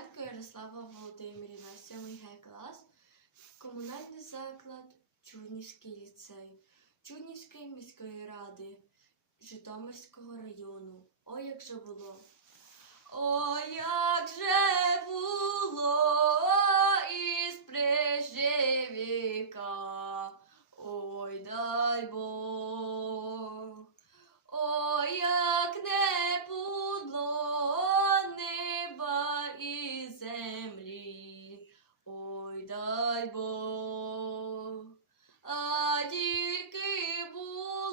Ткаченко Ярослава Володимирівна, 7 Г клас, комунальний заклад Чуднівський ліцей, Чуднівської міської ради Житомирського району. Ой, як же було. Ой, як же було із прежде віка, ой, дай Бог. А тільки було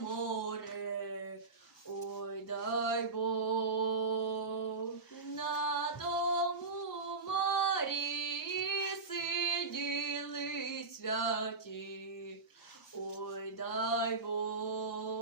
море, ой, дай Бог, на тому морі сиділи святі. Ой, дай Бог,